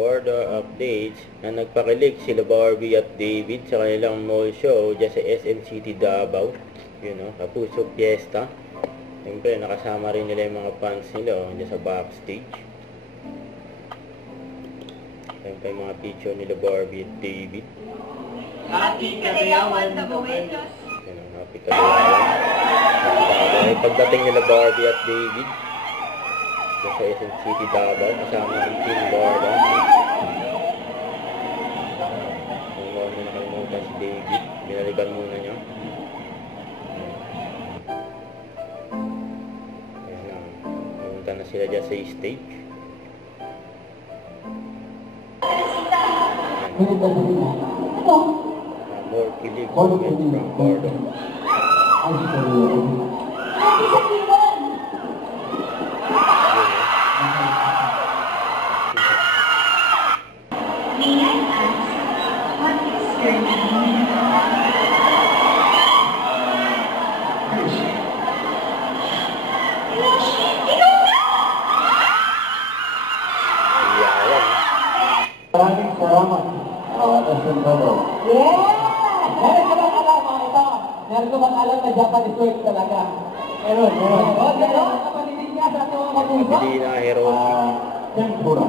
Border updates na nagpakilig sila Barbie at David sa kanilang mall show dyan sa SM City Davao. Yun o, Kapuso Fiesta. Siyempre, nakasama rin nila yung mga fans nila o, dyan sa backstage. Siyempre, yung mga picture nila Barbie at David. Happy Kalayawan sa Buenos. Yun o, happy Kalayawan. Pagdating nila Barbie at David dyan sa SM City Davao, kasama ang Team Barda. Kung huwag mo nakalimutan si David, binalikan muna niya. Ayan lang, pumunta na sila dyan sa stage. More kilig from Barda. Maraming salamat. Yeah! Meron ka bang alam mga ito? Meron ka bang alam na Japanese work talaga? Meron. O, gano'n? Kapanilig niya sa ating mga kapuso? Hindi na heroic. Yan, pura.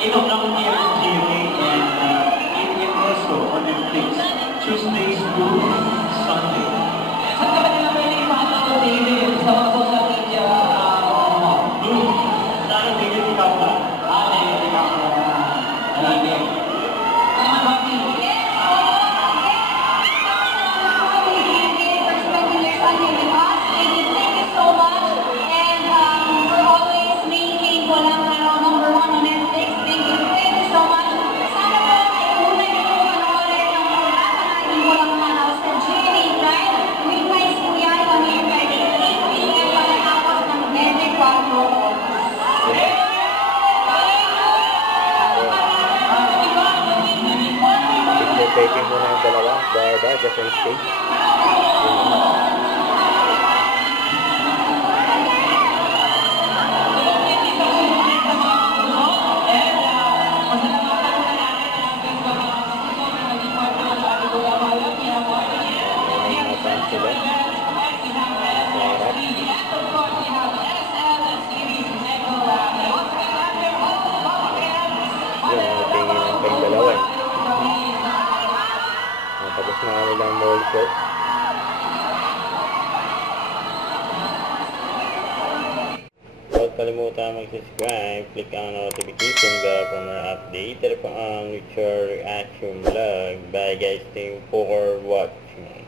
Ito lang niya ang GMA and it also on Netflix. Tuesdays through Sunday. Saan ka ba nila pwede ipakita ko David sa mga social media? Doon, sana David ikaw na. David ikaw na. David. Ano naman, Bobby? Taking muna yung dalawa, Barda, just on stage. Tapos na kanilang mall show. Huwag kalimutan mag-subscribe, click ang notification bell for more update. Ito po ang Richard Reaction Vlog. Bye guys, thank you for watching.